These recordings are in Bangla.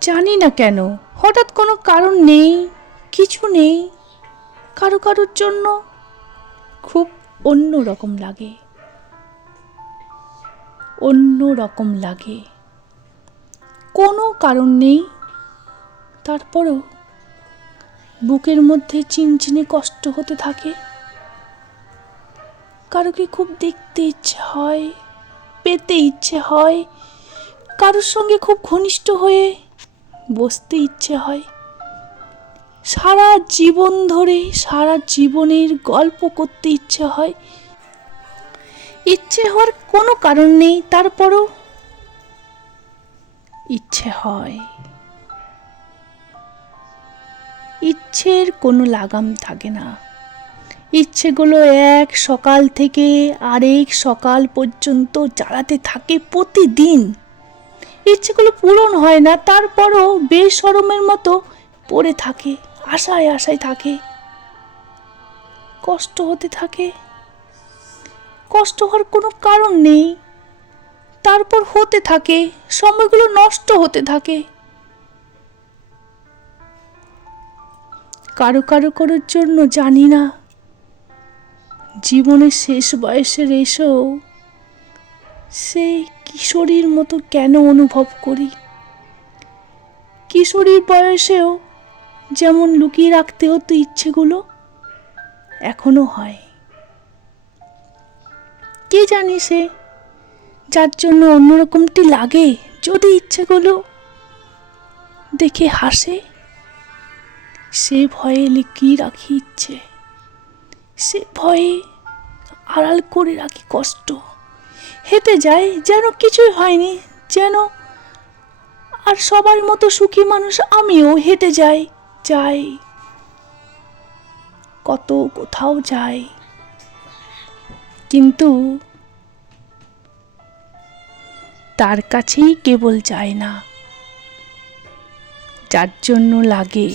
জানি না কেন। হঠাৎ কোনো কারণ নেই, কিছু নেই। কারও কারোর জন্য খুব অন্য রকম লাগে। অন্য রকম লাগে। কোনো কারণ নেই। তারপরও বুকের মধ্যে চিনচিনে কষ্ট হতে থাকে। কারোকে খুব দেখতে ইচ্ছে হয়, পেতে ইচ্ছে হয়, কারোর সঙ্গে খুব ঘনিষ্ঠ হয়ে বসতে ইচ্ছে হয়। সারা জীবন ধরে, সারা জীবনের গল্প করতে ইচ্ছে হয়। ইচ্ছে হওয়ার কোনো কারণ নেই, তারপরও ইচ্ছে হয়। ইচ্ছের কোনো লাগাম থাকে না। ইচ্ছেগুলো এক সকাল থেকে আরেক সকাল পর্যন্ত জ্বালাতে থাকে প্রতিদিন। ইচ্ছেগুলো পূরণ হয় না, তারপরও বেসরমের মতো পড়ে থাকে, আশায় আশায় থাকে। কষ্ট হতে থাকে। কষ্ট হওয়ার কোনো কারণ নেই। তারপর হতে থাকে, সময়গুলো নষ্ট হতে থাকে। কারও কারও কারোর জন্য জানি না। জীবনের শেষ বয়সের এসেও সেই কিশোরীর মতো কেন অনুভব করি? কিশোরীর বয়সেও যেমন লুকিয়ে রাখতে হতো ইচ্ছেগুলো, এখনও হয়। কে জানি সে, যার জন্য অন্যরকমটি লাগে, যদি ইচ্ছেগুলো দেখে হাসে? সে ভয়ে লুকিয়ে রাখি ইচ্ছে, সে ভয়ে আড়াল করে রাখি কষ্ট। হেঁটে যায় যেন কিছুই হয়নি, যেন আর সবার মতো সুখী মানুষ আমিও হেঁটে যাই যাই। কত কোথাও যাই। কিন্তু তার কাছেই কেবল যায় না। যার জন্য লাগে।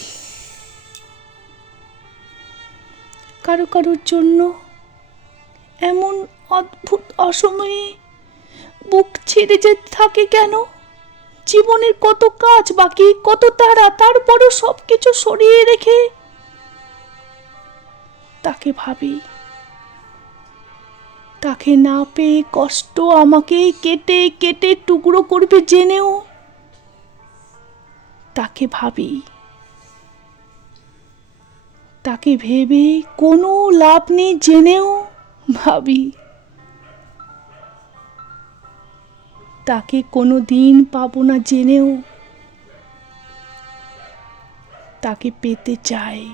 কারও কারোর জন্য এমন অদ্ভুত অসময়ে ছেড়ে যেতে থাকে কেন? জীবনের কত কাজ বাকি, কত তারা তারপরও সব কিছু সরিয়ে রেখে? তাকে ভাবি, তাকে না পেয়ে কষ্ট আমাকে কেটে কেটে টুকরো করবে জেনেও? তাকে ভাবি, তাকে ভেবে কোনো লাভ নেই জেনেও? ভাবি তাকে কোনো দিন পাবো না জেনেও। তাকে পেতে চাই।